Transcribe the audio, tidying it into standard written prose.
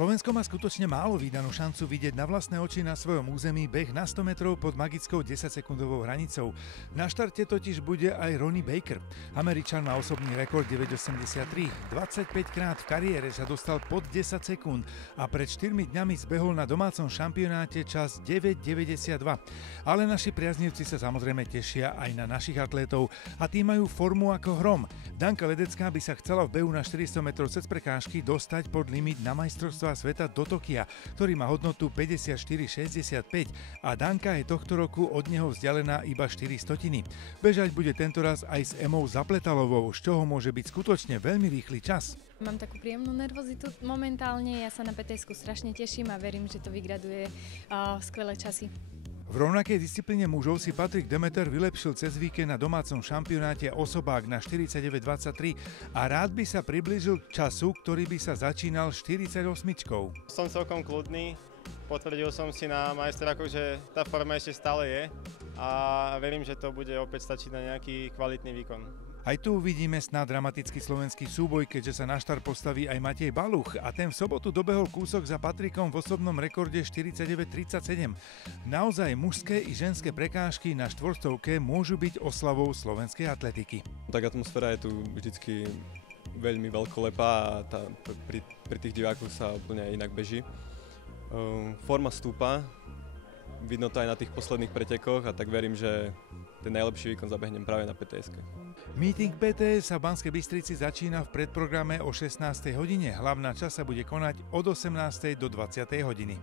Slovensko má skutočne málo vídanú šancu vidieť na vlastné oči na svojom území beh na 100 metrov pod magickou 10-sekundovou hranicou. Na štarte totiž bude aj Ronnie Baker. Američan má osobný rekord 9,83. 25 krát v kariére sa dostal pod 10 sekúnd a pred 4 dňami zbehol na domácom šampionáte čas 9,92. Ale naši priaznivci sa samozrejme tešia aj na našich atlétov a tí majú formu ako hrom. Danka Ledecká by sa chcela v behu na 400 metrov cez prekážky dostať pod limit na majstrovstvá sveta do Tokia, ktorý má hodnotu 54,65 a Danka je tohto roku od neho vzdialená iba 400. Bežať bude tentoraz aj s Emou Zapletalovou, z čoho môže byť skutočne veľmi rýchly čas. Mám takú príjemnú nervozitu momentálne, ja sa na PTS-ku strašne teším a verím, že to vygraduje skvelé časy. V rovnakej disciplíne mužov si Patrik Demeter vylepšil cez víkend na domácom šampionáte osobák na 49,23 a rád by sa priblížil k času, ktorý by sa začínal 48. Som celkom kľudný, potvrdil som si na majstrákoch, že tá forma ešte stále je a verím, že to bude opäť stačiť na nejaký kvalitný výkon. Aj tu uvidíme snad dramatický slovenský súboj, keďže sa na štart postaví aj Matej Baluch a ten v sobotu dobehol kúsok za Patrikom v osobnom rekorde 49,37. Naozaj mužské i ženské prekážky na štvorstovke môžu byť oslavou slovenskej atletiky. Tak atmosféra je tu vždycky veľmi veľkolepá a pri tých divákoch sa úplne inak beží. Forma stúpa, vidno to aj na tých posledných pretekoch a tak verím, že ten najlepší výkon zabehnem práve na PTS-ke. Meeting PTS sa v Banskej Bystrici začína v predprograme o 16. hodine. Hlavná časť sa bude konať od 18. do 20. hodiny.